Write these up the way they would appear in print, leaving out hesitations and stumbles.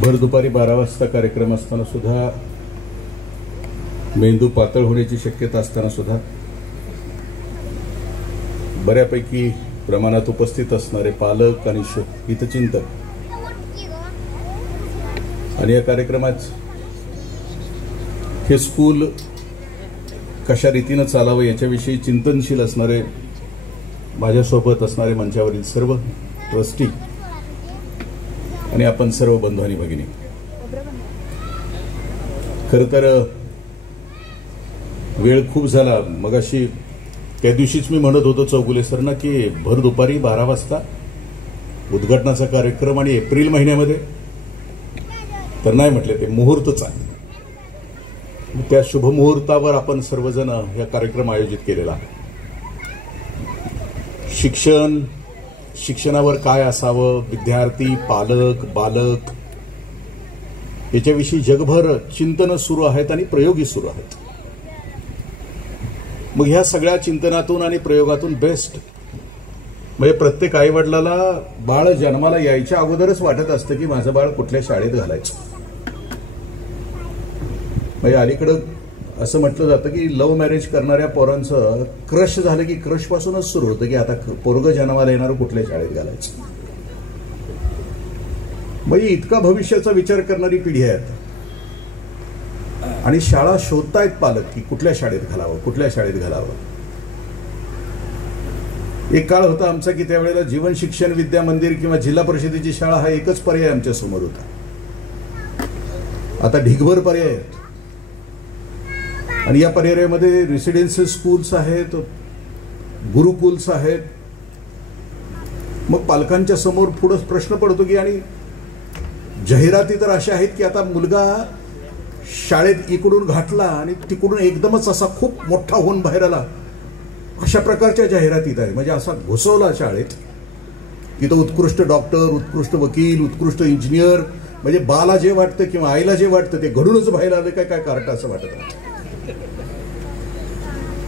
भर दुपारी 12 वाजता कार्यक्रम असताना सुद्धा मेंदू पातळ होण्याची शक्यता असताना सुद्धा बऱ्यापैकी प्रमाणात उपस्थित असणारे पालक आणि हितचिंतक आणि या कार्यक्रमात हे स्कूल कशा रीतीने चालावं याच्याविषयी चिंतनशील असणारे माझ्यासोबत असणारे मंचावरील सर्व ट्रस्टी आणि आपण सर्व बंधू आणि भगिनी, खरं तर वेळ खूप झाला. मगाशी त्या दिवशीच मी म्हणत होतो चौगुले सरना की भर दुपारी 12 वाजता उद्घाटनाचा कार्यक्रम आणि एप्रिल महिन्यामध्ये, तर नाही म्हटले ते मुहूर्तच आहे. त्या शुभमुहूर्तावर आपण सर्वजण हा कार्यक्रम आयोजित केलेला आहे. शिक्षणावर काय असावं, विद्यार्थी, पालक, बालक याच्याविषयी जगभर चिंतन सुरू आहेत आणि प्रयोगही सुरू आहेत. मग ह्या सगळ्या चिंतनातून आणि प्रयोगातून बेस्ट म्हणजे प्रत्येक आईवडिलाला बाळ जन्माला यायच्या अगोदरच वाटत असतं की माझं बाळ कुठल्या शाळेत घालायचं. म्हणजे अलीकडं असं म्हटलं जातं की लव्ह मॅरेज करणाऱ्या पोरांचं क्रश झालं की क्रश पासूनच सुरू होतं की आता पोरगं जन्माला येणार कुठल्या शाळेत घालायचं. म्हणजे इतका भविष्याचा विचार करणारी पिढी आहे आता. आणि शाळा शोधतायत पालक की कुठल्या शाळेत घालावं, कुठल्या शाळेत घालावं. एक काळ होता आमचा की त्यावेळेला जीवन शिक्षण विद्या मंदिर किंवा जिल्हा परिषदेची शाळा हा एकच पर्याय आमच्या समोर होता. आता ढिगभर पर्याय आहेत आणि या पर्यायामध्ये रेसिडेन्शियल स्कूल्स आहेत, गुरुकुल्स आहेत. मग पालकांच्या समोर पुढे प्रश्न पडतो की आणि जाहिराती तर अशा आहेत की आता मुलगा शाळेत इकडून घातला आणि तिकडून एकदमच असा खूप मोठा होऊन बाहेर आला, अशा प्रकारच्या जाहिरातीत आहे. म्हणजे असा घुसवला शाळेत तिथं उत्कृष्ट डॉक्टर, उत्कृष्ट वकील, उत्कृष्ट इंजिनियर, म्हणजे बाला जे वाटतं किंवा आईला जे वाटतं ते घडूनच बाहेर आलं काय काय कार्ट असं वाटत आहे.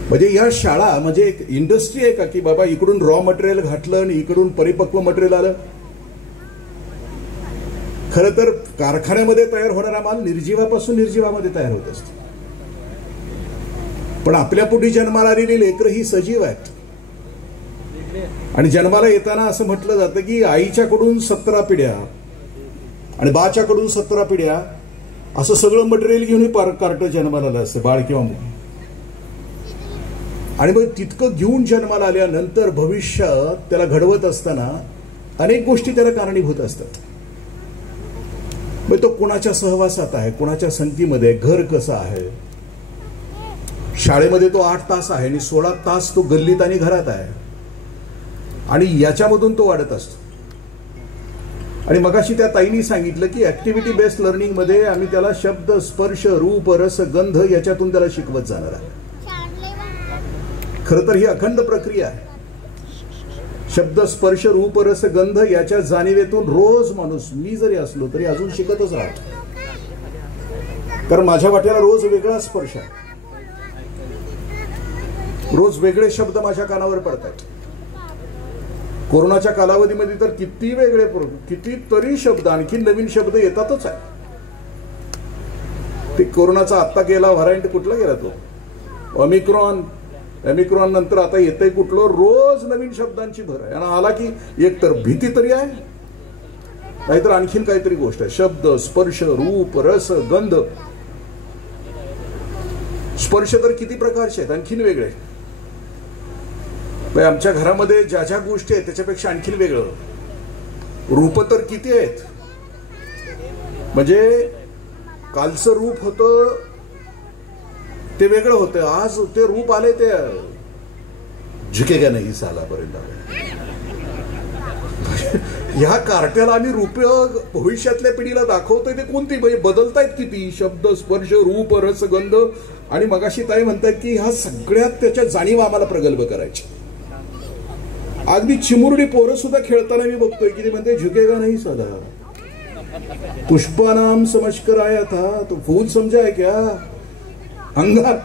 म्हणजे या शाळा म्हणजे एक इंडस्ट्री आहे का की बाबा इकडून रॉ मटेरियल घातलं आणि इकडून परिपक्व मटेरियल आलं. खरं तर कारखान्यामध्ये तयार होणारा माल निर्जीवापासून निर्जीवामध्ये तयार होत असतो. पण आपल्या पोटी जन्माला आलेली लेकरं ही सजीव आहेत. आणि जन्माला येताना असं म्हटलं जातं की आईच्याकडून 17 पिढ्या आणि बाच्याकडून 17 पिढ्या असं सगळं मटेरियल घेऊन कार्ट जन्माला आलं असतं बाळ किंवा मुलगी. आणि मग तितकं घेऊन जन्माला आल्यानंतर भविष्यात त्याला घडवत असताना अनेक गोष्टी त्याला कारणीभूत असतात. मग तो कोणाच्या सहवासात आहे, कोणाच्या संगतीमध्ये, घर कसं आहे. शाळेमध्ये तो 8 तास आहे आणि 16 तास तो गल्लीत आणि घरात आहे आणि याच्यामधून तो वाढत असतो. आणि मगाशी त्या ताईंनी सांगितलं की ऍक्टिव्हिटी बेस्ड लर्निंग मध्ये आम्ही त्याला शब्द, स्पर्श, रूप, रस, गंध याच्यातून त्याला शिकवत जाणार आहे. खरं तर ही अखंड प्रक्रिया आहे. शब्द, स्पर्श, रूप, रस, गंध याच्या जाणीवेतून रोज माणूस, मी जरी असलो तरी अजून शिकतच राहतो. कारण माझ्या वाट्याला रोज वेगळा स्पर्श आहे, रोज वेगळे शब्द माझ्या कानावर पडतात. कोरोनाच्या कालावधीमध्ये तर किती वेगळे, कितीतरी शब्द, आणखी नवीन शब्द येतातच आहे. ते कोरोनाचा आत्ता गेला व्हरायंट कुठला गेला तो ओमिक्रॉन नंतर आता येतंय कुठलं, रोज नवीन शब्दांची भर आहे. आणि आला की एक तर भीती तरी आहे, नाहीतर आणखीन काहीतरी गोष्ट आहे. शब्द, स्पर्श, रूप, रस, गंध. स्पर्श तर किती प्रकारचे आहेत, आणखीन वेगळे. आमच्या घरामध्ये ज्या ज्या गोष्टी आहेत त्याच्यापेक्षा आणखीन वेगळं. रूप तर किती आहेत. म्हणजे कालचं रूप होतं ते वेगळं होतं, आज ते रूप आले ते झुकेगा नाही सालापर्यंत. ह्या कार्ट्याला आम्ही रूप भविष्यातल्या पिढीला दाखवतोय ते कोणती, म्हणजे बदलतायत किती शब्द, स्पर्श, रूप, रस, गंध. आणि मगाशी ताई म्हणतात की ह्या सगळ्यात त्याच्या जाणीव आम्हाला प्रगल्भ करायची. अगदी चिमुरडी पोरं सुद्धा खेळताना मी बघतोय की ते म्हणते झुकेगा नाही साला, पुष्पा नाम समझकर आया था तो फूल समझा है क्या, अंगार.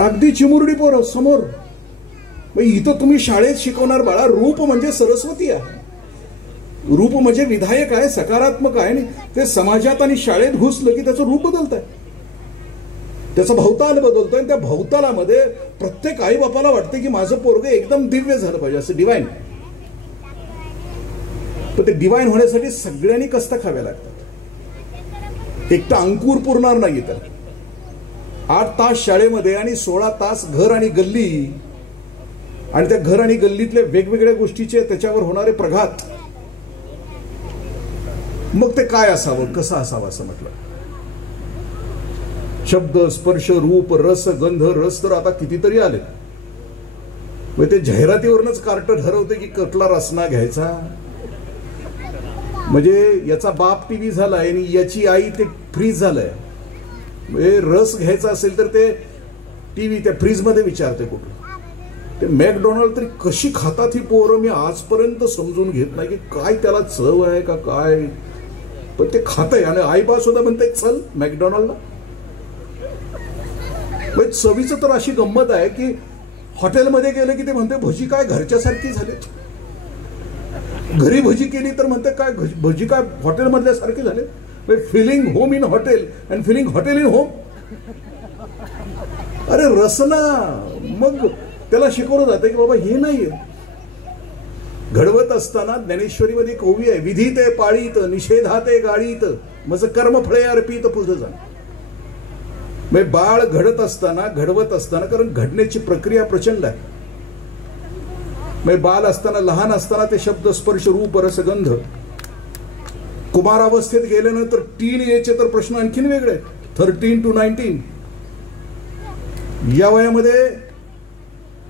अगदी चिमुरडी पोरं समोर. इथं तुम्ही शाळेत शिकवणार बाळा रूप म्हणजे सरस्वती आहे. रूप म्हणजे विधायक आहे, सकारात्मक आहे. आणि ते समाजात आणि शाळेत घुसलं की त्याचं रूप बदलत आहे, त्याचं भवताल बदलतोय. आणि त्या भवतालामध्ये प्रत्येक आई बापाला वाटतं की माझं पोरग एकदम दिव्य झालं पाहिजे, असं डिवाइन. तर ते डिवाइन होण्यासाठी सगळ्यांनी कष्ट खावे लागतात. एकटा अंकुर पुरणार नाही. तर 8 तास शाळेमध्ये आणि 16 तास घर आणि गल्ली, आणि त्या घर आणि गल्लीतल्या वेगवेगळ्या गोष्टीचे त्याच्यावर होणारे प्रघात, मग ते काय असावं, कसं असावं असं म्हटलं. शब्द, स्पर्श, रूप, रस, गंध. रस तर आता कितीतरी आले. ते जाहिरातीवरूनच कार्ट ठरवते की कुठला रसना घ्यायचा. म्हणजे याचा बाप टीव्ही झालाय आणि याची आई ते फ्रीज झालंय. म्हणजे रस घ्यायचा असेल तर ते टीव्ही त्या फ्रीज मध्ये विचारते कुठलं. ते मॅकडोनाल्ड तरी कशी खातात ही पोरं, मी आजपर्यंत समजून घेत नाही की काय त्याला चव आहे का काय, पण ते खातंय. आणि आईबा सुद्धा म्हणते चल मॅकडोनाल्डला. चवीचं तर अशी गंमत आहे की हॉटेलमध्ये गेलं की ते म्हणते भजी काय घरच्यासारखी झाले. घरी भजी केली तर म्हणते काय भजी काय हॉटेलमधल्या सारखे झाले. Feeling home in hotel and feeling hotel in home. अरे रसना. मग त्याला शिकवलं जातं की बाबा हे नाही. घडवत असताना ज्ञानेश्वरीमध्ये कवी आहे, विधी ते पाळीत निषेधा ते गाडीत मज कर्मफळे अर्पित पुढे जा. म्हणजे बाळ घडवत असताना, कारण घडण्याची प्रक्रिया प्रचंड आहे. म्हणजे बाल असताना, लहान असताना ते शब्द, स्पर्श, रूप, रसगंध. कुमारावस्थेत गेल्यानंतर टीन एजचे तर प्रश्न आणखीन वेगळे. 13 to 19 या वयामध्ये,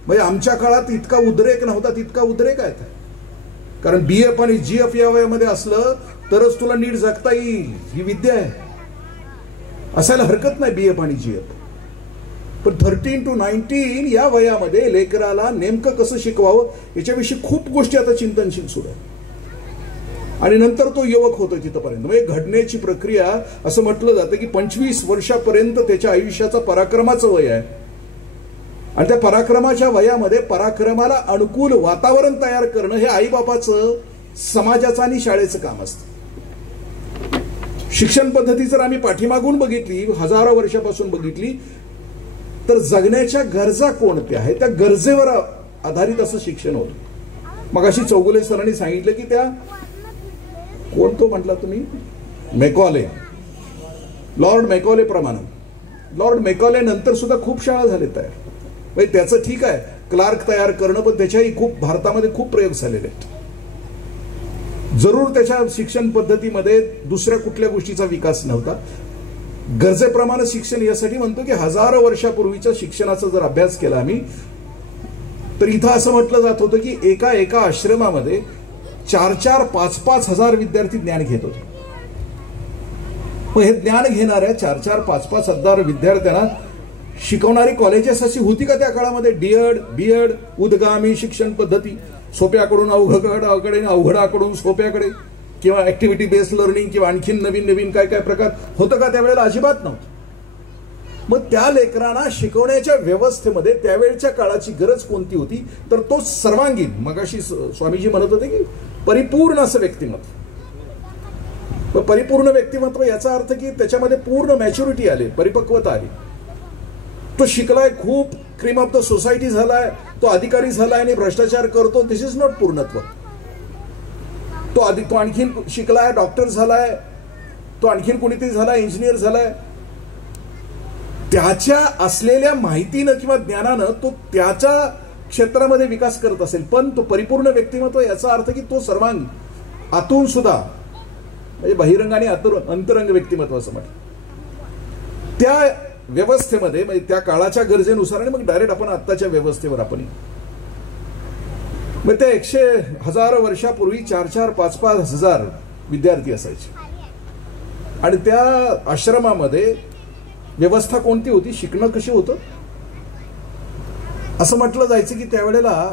म्हणजे आमच्या काळात इतका उद्रेक नव्हता तितका उद्रेक आहे. कारण BF आणि GF या वयामध्ये असलं तरच तुला नीट जगता येईल. ही विद्या आहे, असायला हरकत नाही BF आणि GF. पण 13 to 19 या वयामध्ये लेकराला नेमकं कसं शिकवावं याच्याविषयी खूप गोष्टी आता चिंतनशील सुरू आहे. आणि नंतर तो युवक होतो तिथपर्यंत. म्हणजे घडण्याची प्रक्रिया, असं म्हटलं जातं की 25 वर्षापर्यंत त्याच्या आयुष्याचा पराक्रमाचं वय आहे. आणि त्या पराक्रमाच्या वयामध्ये पराक्रमाला अनुकूल वातावरण तयार करणं हे आईबापाचं, समाजाचं आणि शाळेचं काम असतं. शिक्षण पद्धती जर आम्ही पाठीमागून बघितली, हजारो वर्षापासून बघितली, तर जगण्याच्या गरजा कोणत्या आहेत त्या गरजेवर आधारित असं शिक्षण होतं. मगाशी चौगुले सरांनी सांगितलं की त्या, कोण तो म्हटला तुम्ही, मेकॉले, लॉर्ड मेकॉले प्रमाणे. लॉर्ड मेकॉले नंतर सुद्धा खूप शाळा झाले तयार. म्हणजे त्याचं ठीक आहे क्लार्क तयार करणं, पण त्याच्याही खूप भारतामध्ये खूप प्रयोग झालेले आहेत. जरूर त्याच्या शिक्षण पद्धतीमध्ये दुसऱ्या कुठल्या गोष्टीचा विकास नव्हता. गरजेप्रमाणे शिक्षण यासाठी म्हणतो की हजारो वर्षापूर्वीच्या शिक्षणाचा जर अभ्यास केला आम्ही, तर इथं असं म्हटलं जात होतं की एका आश्रमामध्ये 4-4, 5-5 हजार विद्यार्थी ज्ञान घेत होते. मग हे ज्ञान घेणाऱ्या 4-4, 5-5 हजार विद्यार्थ्यांना शिकवणारी कॉलेजेस अशी होती का त्या काळामध्ये? डीएड, बीएड, उद्गामी शिक्षण पद्धती, सोप्याकडून अवघडाकडे, अवघडाकडून सोप्याकडे, किंवा ऍक्टिव्हिटी बेस्ड लर्निंग, किंवा आणखीन नवीन काय काय प्रकार होतं का त्यावेळेला? अजिबात नव्हतं. मग त्या लेकरांना शिकवण्याच्या व्यवस्थेमध्ये त्यावेळच्या काळाची गरज कोणती होती? तर तो सर्वांगीण, मगाशी स्वामीजी म्हणत होते की परिपूर्ण असं व्यक्तिमत्व. परिपूर्ण व्यक्तिमत्व याचा अर्थ की त्याच्यामध्ये पूर्ण मॅच्युरिटी आली, परिपक्वता आली. तो शिकलाय, खूप क्रीम ऑफ द सोसायटी झालाय, तो अधिकारी झालाय आणि भ्रष्टाचार करतो, दिस इज नॉट पूर्णत्व. तो आणखीन शिकलाय, डॉक्टर झालाय, तो आणखीन कोणीतरी झालाय, इंजिनियर झालाय. त्याच्या असलेल्या माहितीनं किंवा ज्ञानानं तो त्याच्या क्षेत्रामध्ये विकास करत असेल, पण तो परिपूर्ण व्यक्तिमत्व याचा अर्थ की तो सर्वांगी, आतून सुद्धा, म्हणजे बहिरंग आणि अंतरंग व्यक्तिमत्व असं म्हटलं. त्या व्यवस्थेमध्ये, म्हणजे त्या काळाच्या गरजेनुसार, आणि मग डायरेक्ट आपण आत्ताच्या व्यवस्थेवर आपण, मग ते 100,000 वर्षापूर्वी 4-4, 5-5 हजार विद्यार्थी असायचे. आणि त्या आश्रमामध्ये व्यवस्था कोणती होती? शिकणं कशी होतं? असं म्हटलं जायचं की त्यावेळेला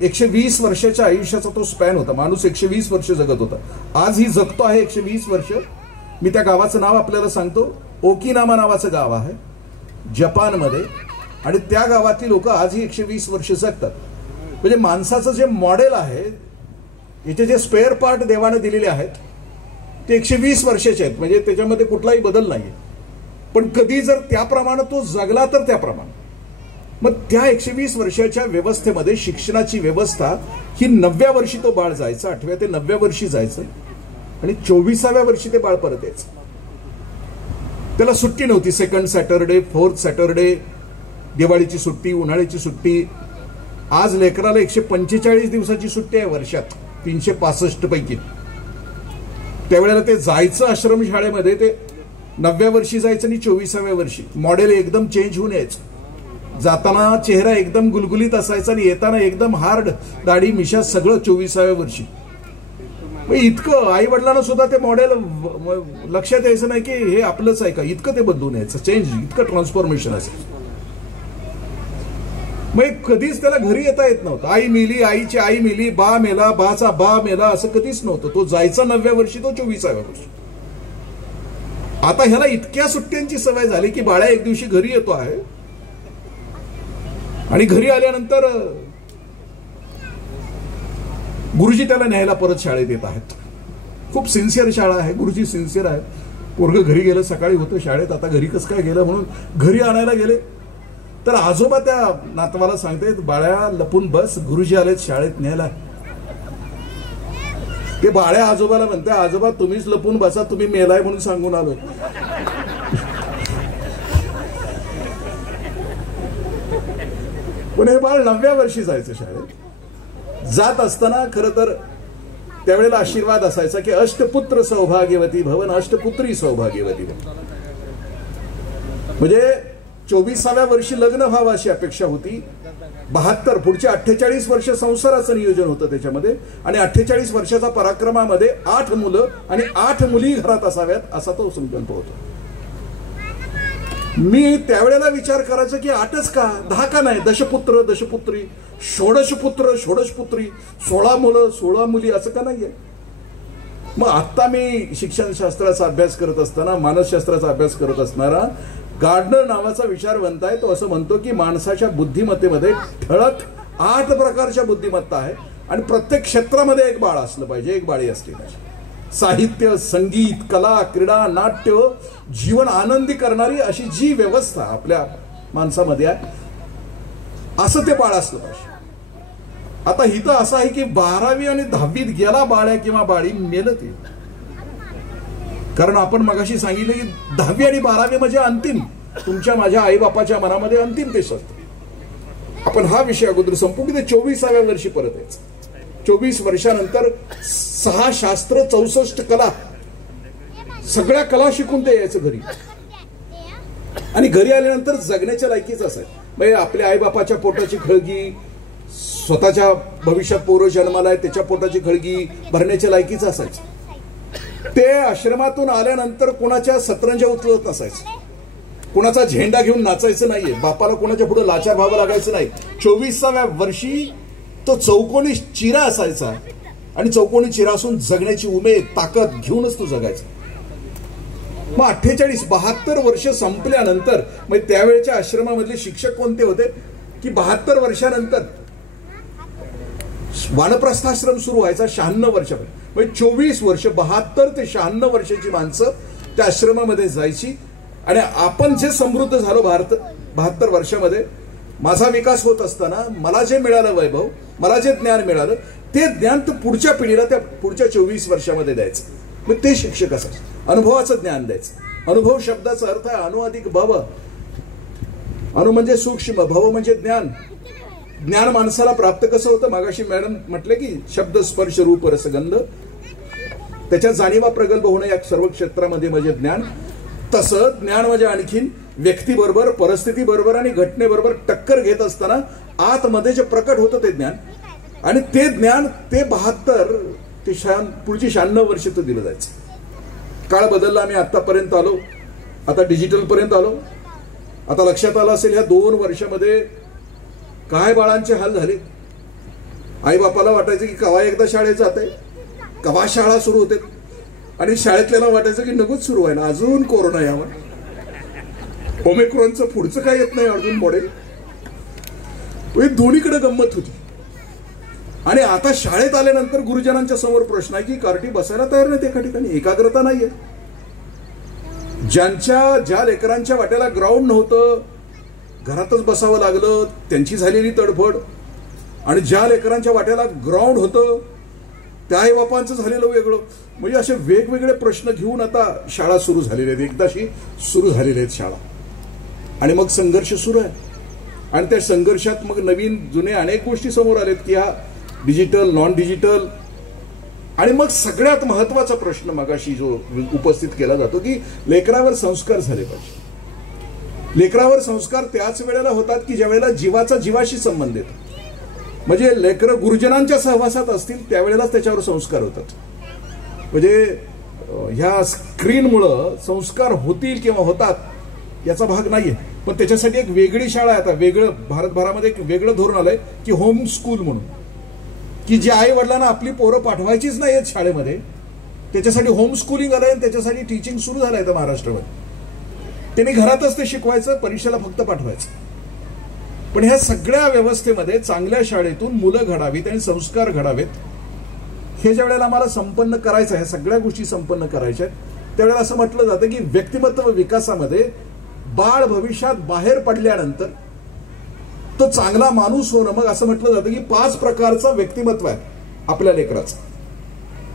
120 वर्षाच्या आयुष्याचा तो स्पॅन होता. माणूस 120 वर्ष जगत होता. आजही जगतो आहे 120 वर्ष. मी त्या गावाचं नाव आपल्याला सांगतो. ओकिनामा नावाचं गाव आहे जपानमध्ये, आणि त्या गावातली लोक आजही 120 वर्ष जगतात. म्हणजे माणसाचं जे मॉडेल आहे याचे जे स्पेअर पार्ट देवाने दिलेले आहेत ते 120 वर्षाचे आहेत, म्हणजे त्याच्यामध्ये कुठलाही बदल नाही. पण कधी जर त्याप्रमाणे तो जगला तर त्याप्रमाणे मग त्या 120 वर्षाच्या व्यवस्थेमध्ये शिक्षणाची व्यवस्था ही 9व्या वर्षी तो बाळ जायचं, 8व्या ते 9व्या वर्षी जायचं आणि 24व्या वर्षी ते बाळ परत यायचं. त्याला सुट्टी नव्हती. सेकंड सॅटरडे, फोर्थ सॅटरडे, दिवाळीची सुट्टी, उन्हाळ्याची सुट्टी. आज लेकराला 145 दिवसाची सुट्टी आहे वर्षात 365 पैकी. त्यावेळेला ते जायचं आश्रमशाळेमध्ये, ते 9व्या वर्षी जायचं आणि 24व्या वर्षी. मॉडेल एकदम चेंज होऊन यायचं. जाताना चेहरा एकदम गुलगुलीत असायचा आणि येताना एकदम हार्ड, दाढी मिशा सगळं 24व्या वर्षी. इतकं आई वडिलांना सुद्धा ते मॉडेल लक्षात यायचं नाही की हे आपलंच आहे का, इतकं ते बदलून यायचं, चेंज, इतकं ट्रान्सफॉर्मेशन असायचं. मग कधीच त्याला घरी येता येत नव्हतं. आई मेली, आईची आई मेली, बा मेला, बाचा बा मेला, असं कधीच नव्हतं. तो जायचा 9व्या वर्षी, तो 24व्या वर्षी. आता ह्याला इतक्या सुट्ट्यांची सवय झाली की बाळा एक दिवशी घरी येतो आहे आणि घरी आल्यानंतर गुरुजी त्याला न्यायला परत शाळेत येत आहेत. खूप सिन्सिअर शाळा आहे, गुरुजी सिन्सिअर आहे. पोरगं घरी गेलं, सकाळी होतं शाळेत, आता घरी कसं काय गेलं म्हणून घरी आणायला गेले तर आजोबा त्या नातवाला सांगतायत, बाळ्या लपून बस, गुरुजी आलेत शाळेत न्यायला. ते बाळ्या आजोबाला म्हणते, आजोबा तुम्हीच लपून बसा, तुम्ही मेलाय म्हणून सांगून आलोय. पण हे बाळ 9व्या वर्षी जायचं शाळेत. जात असताना खरं तर त्यावेळेला आशीर्वाद असायचा की अष्टपुत्र सौभाग्यवती भवन, अष्टपुत्री सौभाग्यवती भवन. म्हणजे 24व्या वर्षी लग्न व्हावं अशी अपेक्षा होती. 72 पुढचे 48 वर्ष संसाराचं नियोजन होतं त्याच्यामध्ये आणि 48 वर्षाचा पराक्रमामध्ये 8 मुलं आणि 8 मुली घरात असाव्यात असा तो संकल्प होता. मी त्यावेळेला विचार करायचं की 8च का, 10 का नाही, दशपुत्र दशपुत्री, षोडशपुत्र षोडशपुत्री, 16 मुलं 16 मुली, असं का नाहीये. मग आता मी शिक्षणशास्त्राचा अभ्यास करत असताना, मानसशास्त्राचा अभ्यास करत असणारा गार्डनर नावाचा विचारवंत आहे, तो असं म्हणतो की माणसाच्या बुद्धिमत्तेमध्ये ठळक 8 प्रकारच्या बुद्धिमत्ता आहे आणि प्रत्येक क्षेत्रामध्ये एक बाळ असलं पाहिजे, एक बाळी असली पाहिजे. साहित्य, संगीत, कला, क्रीडा, नाट्य, जीवन आनंदी करणारी अशी जी व्यवस्था आपल्या माणसामध्ये आहे, असं ते बाळ असलं पाहिजे. आता हिथं असं आहे की 12वी आणि 10वीत गेला बाळ्या किंवा बाळी, मेलं ते. कारण आपण मगाशी सांगितलं की 10वी आणि 12वी म्हणजे अंतिम, तुमच्या माझ्या आईबापाच्या मनामध्ये अंतिम तेच असतं. आपण हा विषय अगोदर संपू की ते 24व्या वर्षी परत यायचं. 24 वर्षानंतर 6 शास्त्र, 64 कला, सगळ्या कला शिकून ते यायचं घरी. आणि घरी आल्यानंतर जगण्याच्या लायकीच असायचं. म्हणजे आपल्या आईबापाच्या पोटाची खळगी, स्वतःच्या भविष्यात पोरं जन्माला आहे त्याच्या पोटाची खळगी भरण्याच्या लायकीच असायचं. ते आश्रमातून आल्यानंतर कोणाच्या सतरंजा उचलत नसायचं, कोणाचा झेंडा घेऊन नाचायचं नाहीये, बापाला कोणाच्या पुढे लाचार व्हावं लागायचं नाही. 24व्या वर्षी तो चौकोनी चिरा असायचा आणि चौकोनी चिरा असून जगण्याची उमेद, ताकद घेऊनच तो जगायचा. मग 72 वर्ष संपल्यानंतर मग त्यावेळेच्या आश्रमामधले शिक्षक कोणते होते की 72 वर्षानंतर वानप्रस्थाश्रम सुरू व्हायचा 96 वर्षापर्यंत. म्हणजे 24 वर्ष, 72 ते 96 वर्षाची माणसं त्या आश्रमामध्ये जायची. आणि आपण जे समृद्ध झालो 72 वर्षामध्ये, माझा विकास होत असताना मला जे मिळालं वैभव, मला जे ज्ञान मिळालं, ते ज्ञान तर पुढच्या पिढीला त्या पुढच्या 24 वर्षामध्ये द्यायचं. मग ते शिक्षक असायचं, अनुभवाचं ज्ञान द्यायचं. अनुभव शब्दाचा अर्थ आहे अनु अधिक भव. अनु म्हणजे सूक्ष्म, भव म्हणजे ज्ञान. ज्ञान माणसाला प्राप्त कसं होतं, मागाशी मॅडम म्हटलं की शब्द, स्पर्श, रूप, रसगंध, त्याच्या जाणीवा प्रगल्भ होणं या सर्व क्षेत्रामध्ये म्हणजे ज्ञान. तसं ज्ञान म्हणजे आणखीन व्यक्तीबरोबर, परिस्थितीबरोबर आणि घटनेबरोबर टक्कर घेत असताना आतमध्ये जे प्रकट होतं ते ज्ञान. आणि ते ज्ञान ते 72 ते पुढची 96 वर्ष तर दिलं जायचं. काळ बदलला, आम्ही आतापर्यंत आलो, आता डिजिटल पर्यंत आलो. आता लक्षात आलं असेल ह्या 2 वर्षामध्ये काय बाळांचे हाल झाले. आई बापाला वाटायचं की कवा एकदा शाळेत जाते, कवा शाळा सुरू होते, आणि शाळेतल्याला वाटायचं की नकोच सुरू व्हायला, अजून कोरोना यावर, ओमिक्रॉनचं पुढचं काय येत नाही अजून मॉडेल. दोन्हीकडे गंमत होती. आणि आता शाळेत आल्यानंतर गुरुजनांच्या समोर प्रश्न आहे की कार्टी बसायला तयार नाहीत, एका ठिकाणी एकाग्रता नाहीये. ज्या लेकरांच्या वाट्याला ग्राउंड नव्हतं, घरातच बसावं लागलं, त्यांची झालेली तडफड, आणि ज्या लेकरांच्या वाट्याला ग्राउंड होतं त्या आई बापांचं झालेलं वेगळं. म्हणजे असे वेगवेगळे प्रश्न घेऊन आता शाळा सुरू झालेल्या आहेत, एकदाशी सुरू झालेल्या आहेत शाळा. आणि मग संघर्ष सुरू आहे. आणि त्या संघर्षात मग नवीन जुने अनेक गोष्टी समोर आलेत की हा डिजिटल, नॉन डिजिटल. आणि मग सगळ्यात महत्वाचा प्रश्न मगाशी जो उपस्थित केला जातो की लेकरावर संस्कार झाले पाहिजे. लेकरावर संस्कार त्याच वेळेला होतात की ज्या वेळेला जीवाचा जीवाशी संबंध येतो. म्हणजे लेकरं गुरुजनांच्या सहवासात असतील त्यावेळेलाच त्याच्यावर संस्कार होतात. म्हणजे ह्या स्क्रीनमुळं संस्कार होतील किंवा होतात याचा भाग नाहीये. पण त्याच्यासाठी एक वेगळी शाळा आहे आता, वेगळं भारतभरामध्ये एक वेगळं धोरण आलंय की होम स्कूल म्हणून, की जे आई वडिलांना आपली पोरं पाठवायचीच नाही आहेत शाळेमध्ये, त्याच्यासाठी होम स्कूलिंग आलंय आणि त्याच्यासाठी टीचिंग सुरू झालंय आता महाराष्ट्रामध्ये. त्यांनी घरातच ते शिकवायचं, परीक्षेला फक्त पाठवायचं. पण ह्या सगळ्या व्यवस्थेमध्ये चांगल्या शाळेतून मुलं घडावीत आणि संस्कार घडावेत, हे ज्या वेळेला आम्हाला संपन्न करायचं आहे, सगळ्या गोष्टी संपन्न करायच्या आहेत, त्यावेळेला असं म्हटलं जातं की व्यक्तिमत्व विकासामध्ये बाळ भविष्यात बाहेर पडल्यानंतर तो चांगला माणूस होणं, मग असं म्हटलं जातं की 5 प्रकारचं व्यक्तिमत्व आहे आपल्या लेकराचं.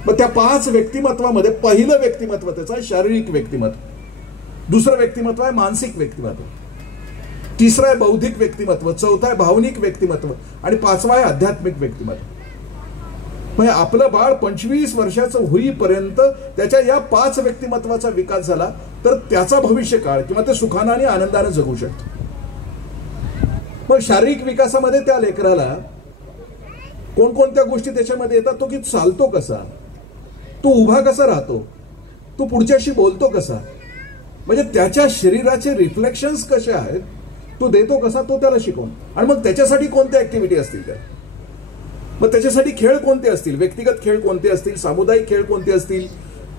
मग त्या 5 व्यक्तिमत्वामध्ये पहिलं व्यक्तिमत्व त्याचं शारीरिक व्यक्तिमत्व, दुसरं व्यक्तिमत्व आहे मानसिक व्यक्तिमत्व, तिसरं आहे बौद्धिक व्यक्तिमत्व, चौथं आहे भावनिक व्यक्तिमत्व आणि 5वं आहे आध्यात्मिक व्यक्तिमत्व. म्हणजे आपलं बाळ 25 वर्षाचं होईपर्यंत त्याच्या या 5 व्यक्तिमत्वाचा विकास झाला तर त्याचा भविष्यकाळ किंवा ते सुखानं आणि आनंदानं जगू शकतो. मग शारीरिक विकासामध्ये त्या लेकराला कोणकोणत्या गोष्टी त्याच्यामध्ये येतात, तो की चालतो कसा, तो उभा कसा राहतो, तो पुढच्याशी बोलतो कसा, म्हणजे त्याच्या शरीराचे रिफ्लेक्शन्स कसे आहेत, तो देतो कसा, तो त्याला शिकवून. आणि मग त्याच्यासाठी कोणत्या ऍक्टिव्हिटी असतील त्या, मग त्याच्यासाठी खेळ कोणते असतील, व्यक्तिगत खेळ कोणते असतील, सामुदायिक खेळ कोणते असतील,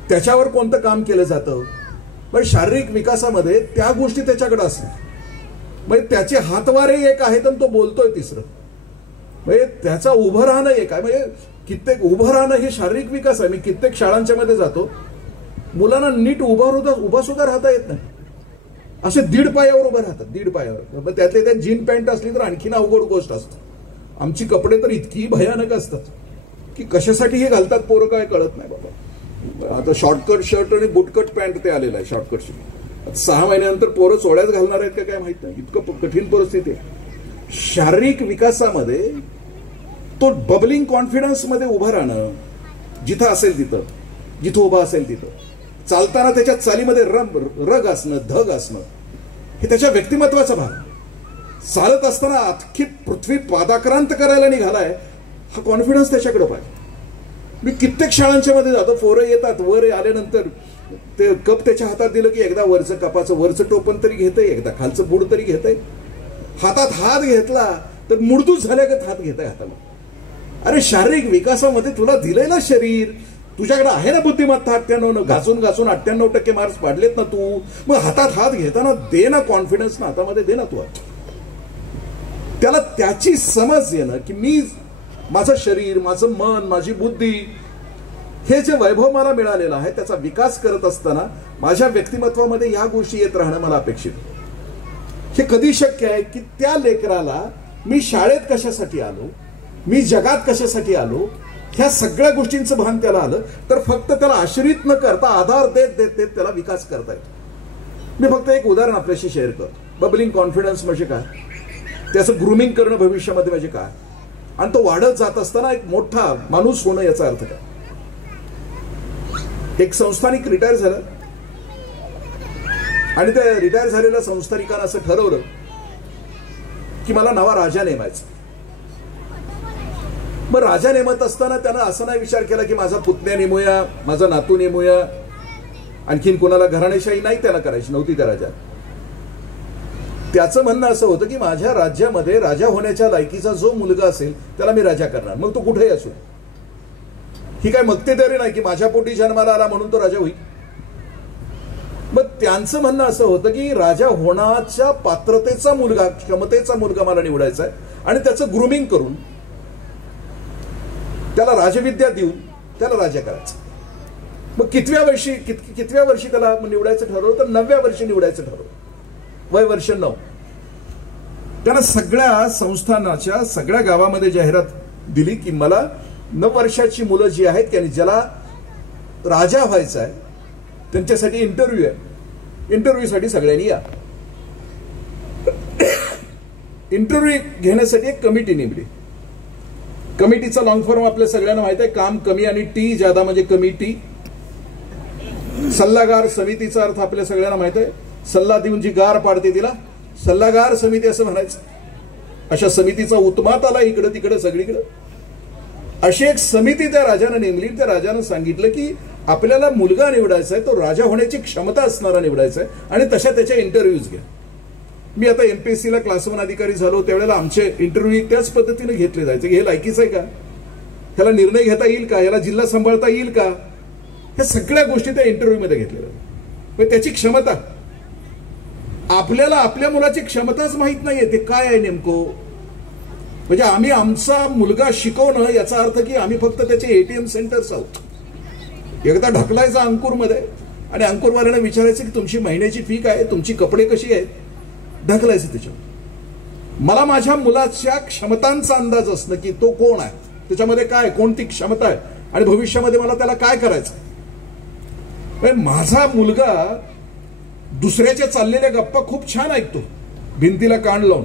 त्याच्यावर कोणतं काम केलं जातं. मग शारीरिक विकासामध्ये त्या गोष्टी त्याच्याकडे असतात. म्हणजे त्याचे हातवारे एक आहेत आणि तो बोलतोय तिसरं. म्हणजे त्याचा उभं राहणं एक आहे. म्हणजे कित्येक उभं राहणं हे शारीरिक विकास आहे. मी कित्येक शाळांच्या मध्ये जातो, मुलांना नीट उभा सुद्धा राहता येत नाही, असे 1.5 पायावर उभं राहतात, 1.5 पायावर. मग त्यातले त्यात जीन पॅन्ट असली तर आणखीन अवघड गोष्ट असते. आमची कपडे तर इतकी भयानक असतात की कशासाठी हे घालतात पोरं काय कळत नाही बाबा. आता शॉर्टकट शर्ट आणि बुटकट पॅन्ट ते आलेलं आहे, शॉर्टकट शर्ट. 6 महिन्यानंतर पोरं चोळ्याच घालणार आहेत का काय माहित नाही, इतकं कठीण परिस्थिती आहे. शारीरिक विकासामध्ये तो बबलिंग कॉन्फिडन्स मध्ये उभं राहणं, जिथं असेल तिथं, जिथं उभा असेल तिथं, चालताना त्याच्या चालीमध्ये रग असणं, धग असणं, हे त्याच्या व्यक्तिमत्वाचा भाग. चालत असताना अख्खी पृथ्वी पादाक्रांत करायला निघालाय, हा कॉन्फिडन्स त्याच्याकडे पाहिजे. मी कित्येक शाळांच्या मध्ये जातो, पोरं येतात, वर आल्यानंतर ते कप त्याच्या हातात दिलं की एकदा वरचं कपाचं वरचं टोपण तरी घेतंय, एकदा खालचं बुड तरी घेतंय. हातात हात घेतला तर मुडदूस झाल्यागत हात घेताय हाताला. अरे शारीरिक विकासामध्ये तुला दिलंय ना शरीर, तुझ्याकडे आहे ना बुद्धिमत्ता 98, घासून 98% मार्क्स पाडलेत ना तू. मग हातात हात घेताना दे ना कॉन्फिडन्स ना हातामध्ये दे ना तू. त्याला त्याची समज येणं की मी, माझं शरीर, माझं मन, माझी बुद्धी, हे जे वैभव मला मिळालेलं आहे त्याचा विकास करत असताना माझ्या व्यक्तिमत्वामध्ये या गोष्टी येत राहणं मला अपेक्षित. हे कधी शक्य आहे की त्या लेकराला मी शाळेत कशासाठी आलो, मी जगात कशासाठी आलो, ह्या सगळ्या गोष्टींचं भान त्याला आलं तर फक्त त्याला आश्रित न करता आधार देत देत देत त्याला विकास करता येतो. मी फक्त एक उदाहरण आपल्याशी शेअर करतो. बबलिंग कॉन्फिडन्स म्हणजे काय, त्याचं ग्रूमिंग करणं भविष्यामध्ये म्हणजे काय, आणि तो वाढत जात असताना एक मोठा माणूस होणं याचा अर्थ काय. एक संस्थानिक रिटायर झाला आणि त्या रिटायर झालेल्या संस्थानिकानं असं ठरवलं की मला नवा राजा नेमायचा. मग राजा नेमत असताना त्यानं असं नाही विचार केला की माझा पुतण्या नेमूया, माझा नातू नेमूया, आणखीन कोणाला घराणेशाही नाही त्याला करायची नव्हती त्या राजा. त्याचं म्हणणं असं होतं की माझ्या राज्यामध्ये राजा होण्याच्या लायकीचा जो मुलगा असेल त्याला मी राजा करणार, मग तो कुठेही असो. ही काय मक्तेदारी नाही की माझ्या पोटी जन्माला आला म्हणून तो राजा होईल. मग त्यांचं म्हणणं असं होतं की राजा होण्याच्या पात्रतेचा मुलगा, क्षमतेचा मुलगा मला निवडायचा आहे आणि त्याचं ग्रूमिंग करून त्याला राजविद्या देऊन त्याला राजा करायचं. मग कितव्या वर्षी त्याला निवडायचं ठरवलं तर 9व्या वर्षी निवडायचं ठरवलं. वय वर्ष 9. त्यानं सगळ्या संस्थानाच्या सगळ्या गावामध्ये जाहिरात दिली की मला 9 वर्षाची मुलं जी आहेत की ज्याला राजा व्हायचं आहे त्यांच्यासाठी इंटरव्ह्यू आहे. इंटरव्ह्यूसाठी सगळ्यांनी या. इंटरव्ह्यू घेण्यासाठी एक कमिटी नेमली. कमिटीचा लॉंग फॉर्म आपल्या सगळ्यांना माहित आहे. काम कमी आणि टी ज्यादा म्हणजे कमिटी. सल्लागार समितीचा अर्थ आपल्या सगळ्यांना माहित आहे. सल्ला देऊन जी गार पाडते तिला सल्लागार समिती असं म्हणायचं. अशा समितीचा उत्मात आला इकडं तिकडं सगळीकडं. अशी एक समिती त्या राजानं नेमली. त्या राजानं सांगितलं की आपल्याला मुलगा निवडायचा आहे तो राजा होण्याची क्षमता असणारा निवडायचा आहे आणि तशा त्याच्या इंटरव्ह्यूज घ्या. मी आता एमपीएससीला क्लास 1 अधिकारी झालो त्यावेळेला आमचे इंटरव्ह्यू त्याच पद्धतीने घेतले जायचे की हे लायकीच आहे का, ह्याला निर्णय घेता येईल का, ह्याला जिल्हा सांभाळता येईल का, ह्या सगळ्या गोष्टी त्या इंटरव्ह्यू मध्ये घेतल्या जातात. त्याची क्षमता आपल्याला आपल्या मुलाची क्षमताच माहित नाहीये ते काय आहे नेमकं. म्हणजे आम्ही आमचा मुलगा शिकवणं याचा अर्थ की आम्ही फक्त त्याचे एटीएम सेंटर्स आहोत. एकदा ढकलायचा अंकुरमध्ये आणि अंकुरवाल्याने विचारायचं की तुमची महिन्याची फी काय, तुमची कपडे कशी आहेत, ढकलायचं त्याच्यावर. मला माझ्या मुलाच्या क्षमतांचा अंदाज असणं की तो कोण आहे, त्याच्यामध्ये काय कोणती क्षमता आहे आणि भविष्यामध्ये मला त्याला काय करायचं. माझा मुलगा दुसऱ्याच्या चाललेल्या गप्पा खूप छान ऐकतो भिंतीला कान लावून.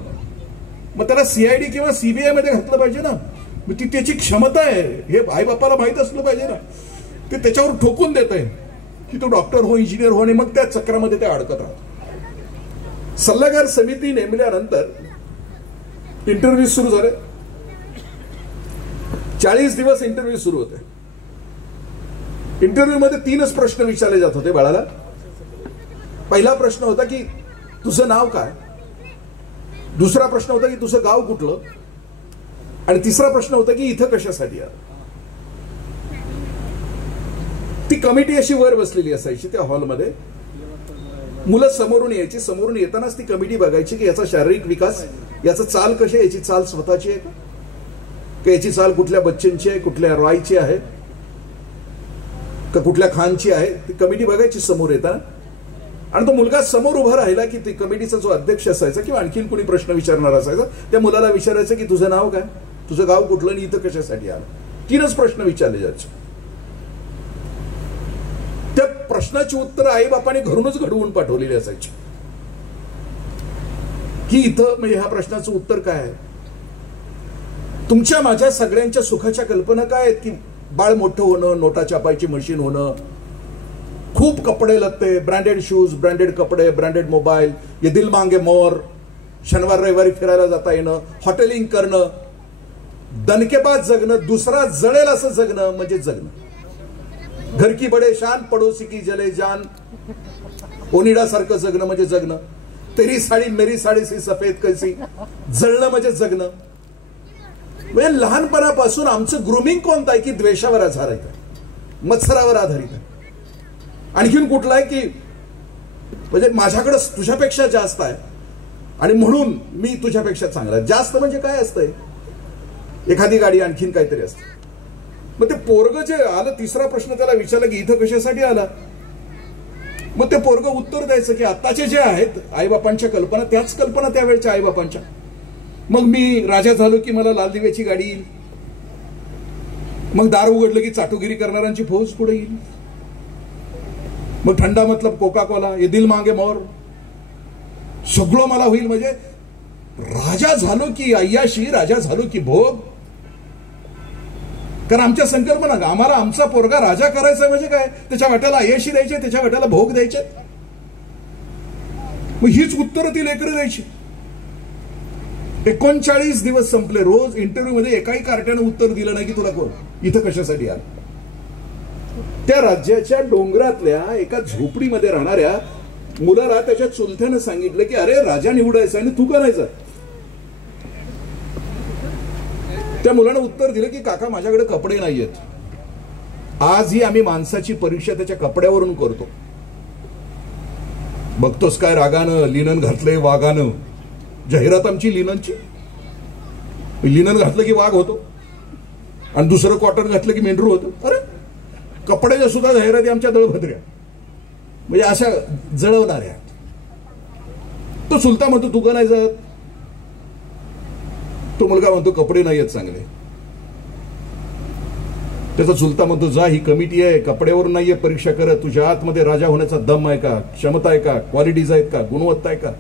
मग त्याला सीआयडी किंवा सीबीआय मध्ये घातलं पाहिजे ना. ती त्याची क्षमता आहे हे आई बापाला माहित असलं पाहिजे ना. ते त्याच्यावर ठोकून देत आहे की तो डॉक्टर हो, इंजिनियर हो आणि मग त्या चक्रामध्ये ते अडकत राहतो. सल्लागार समिती नेमल्यानंतर इंटरव्ह्यू सुरू झाले. 40 दिवस इंटरव्ह्यू सुरू होते. इंटरव्ह्यू मध्ये 3च प्रश्न विचारले जात होते बाळाला. पहिला प्रश्न होता की तुझं नाव काय, दुसरा प्रश्न होता की तुझं गाव कुठलं आणि तिसरा प्रश्न होता की इथं कशासाठी आला. ती कमिटी अशी वर बसलेली असायची त्या हॉलमध्ये. मुलं समोरून यायची. समोरून येतानाच ती कमिटी बघायची की याचा शारीरिक विकास, याचा चाल कशी, याची चाल स्वतःची आहे का, याची चाल कुठल्या बच्चनची आहे, कुठल्या रॉयची आहे का कुठल्या खानची आहे. ती कमिटी बघायची समोर येताना. आणि तो मुलगा समोर उभा राहिला की ती कमिटीचा जो अध्यक्ष असायचा किंवा आणखीन कोणी प्रश्न विचारणार असायचा त्या मुलाला विचारायचं की तुझं नाव काय, तुझं गाव कुठलं आणि इथं कशासाठी आलं. 3च प्रश्न विचारले जायचे. त्या प्रश्नाची उत्तर आई बापाने घरूनच घडवून पाठवलेली असायची की इथं म्हणजे ह्या प्रश्नाचं उत्तर काय आहे. तुमच्या माझ्या सगळ्यांच्या सुखाच्या कल्पना काय आहेत की बाळ मोठं होणं, नोटा छापायची मशीन होणं, खूप कपडे लत्ते, ब्रँडेड शूज, ब्रँडेड कपडे, ब्रँडेड मोबाईल, ये दिल मांगे मोर, शनिवार रविवारी फिरायला जाता येणं, हॉटेलिंग करणं, दणकेबाज जगणं, दुसरा जळेल असं जगणं म्हणजे जगणं. घर की बडे शान, पडोसी की जले जान, ओनिडा सारखं जगणं म्हणजे जगणं. तेरी साडी मेरी साडी सी सफेद कैसी, जळणं म्हणजे जगणं. म्हणजे लहानपणापासून आमचं ग्रूमिंग कोणतं आहे की द्वेषावर आधारित आहे, मत्सरावर आधारित आहे. आणखीन कुठला आहे की म्हणजे माझ्याकडे तुझ्यापेक्षा जास्त आहे आणि म्हणून मी तुझ्यापेक्षा चांगला आहे. जास्त म्हणजे काय असतंय, एखादी गाडी आणखीन काहीतरी असतं. मग ते पोरग जे आलं, तिसरा प्रश्न त्याला विचारला की इथं कशासाठी आला. मग ते पोरग उत्तर द्यायचं की आताचे जे आहेत आईबापांच्या कल्पना त्याच कल्पना त्यावेळच्या आईबापांच्या. मग मी राजा झालो की मला लाल दिव्याची गाडी येईल, मग दार उघडलं की चाटुगिरी करणाऱ्यांची फौज पुढे येईल, मग थंडा मतलब कोका कोला, ये दिल मांगे मोर, सगळं मला होईल. म्हणजे राजा झालो की अय्याशी, राजा झालो की भोग. कारण आमच्या संकल्पना आम्हाला आमचा पोरगा राजा करायचा म्हणजे काय, त्याच्या वाट्याला अय्याशी द्यायचे, त्याच्या वाट्याला भोग द्यायचे. मग हीच उत्तरं ती लेकरं द्यायची. 39 दिवस संपले. रोज इंटरव्ह्यू मध्ये एकाही कार्ट्यानं उत्तर दिलं नाही की तुला कोण इथं कशासाठी आलं. त्या राज्याच्या डोंगरातल्या एका झोपडीमध्ये राहणाऱ्या मुलाला त्याच्या चुलत्यानं सांगितलं की अरे राजा निवडायचा आणि तू करायचा. त्या मुलानं उत्तर दिलं की काका माझ्याकडे कपडे नाहीयेत. आजही आम्ही माणसाची परीक्षा त्याच्या कपड्यावरून करतो. बघतोस काय रागानं लिनन घातलंय वाघानं. जाहिरात आमची लिननची, लिनन घातलं की वाघ होतो. आणि दुसरं कॉटन घातलं की मेंढरू होतं. अरे कपड्याच्या सुद्धा जाहिराती आमच्या दळभद्र्या, म्हणजे अशा जळवणाऱ्या. तो चुलता म्हणतो तू का नाही जात, तो मुलगा म्हणतो कपडे नाही आहेत चांगले. त्याचा चुलता म्हणतो जा, ही कमिटी आहे, कपड्यावर नाहीये परीक्षा करत, तुझ्या आतमध्ये राजा होण्याचा दम आहे का, क्षमता आहे का, क्वालिटीज आहेत का, गुणवत्ता आहे का,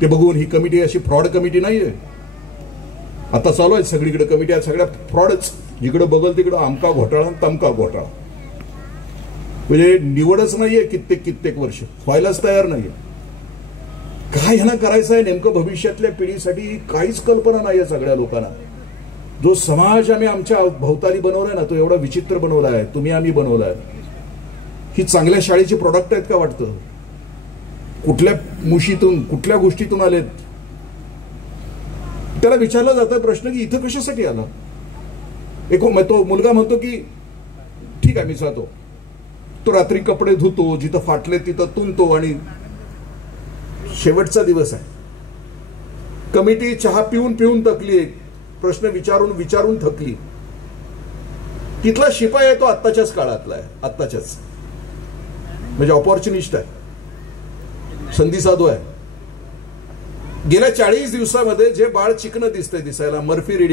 ते बघून. ही कमिटी अशी फ्रॉड कमिटी नाहीये. आता चालू आहे सगळीकडे कमिटी आहेत, सगळ्या फ्रॉडच, जिकडे बघल तिकडं आमका घोटाळा तमका घोटाळा. म्हणजे निवडच नाहीये कित्येक वर्ष, व्हायलाच तयार नाहीये. काय ह्यांना करायचं आहे नेमकं भविष्यातल्या पिढीसाठी काहीच कल्पना नाहीये सगळ्या लोकांना. जो समाज आम्ही आमच्या भोवताली बनवलाय ना, तो एवढा विचित्र बनवलाय, तुम्ही आम्ही बनवलाय. ही चांगल्या शाळेची प्रोडक्ट आहेत का वाटतं? कुठल्या मुशीतून कुठल्या गोष्टीतून आलेत? त्याला विचारलं जातं प्रश्न की इथं कशासाठी आला. तो मुलगा म्हणतो की ठीक आहे मी जातो. तो रात्री कपडे धुतो, जिथं फाटले तिथं तुंबतो, आणि शेवटचा दिवस आहे. कमिटी चहा पिऊन पिऊन थकली, प्रश्न विचारून विचारून थकली. तिथला शिपाई आहे तो आत्ताच्याच काळातला आहे, आत्ताच्याच, म्हणजे ऑपॉर्च्युनिस्ट आहे, संधी साधू आहे. गेल्या 40 दिवसामध्ये जे बाळ चिकन दिसतंय दिसायला, मर्फी रेडिओ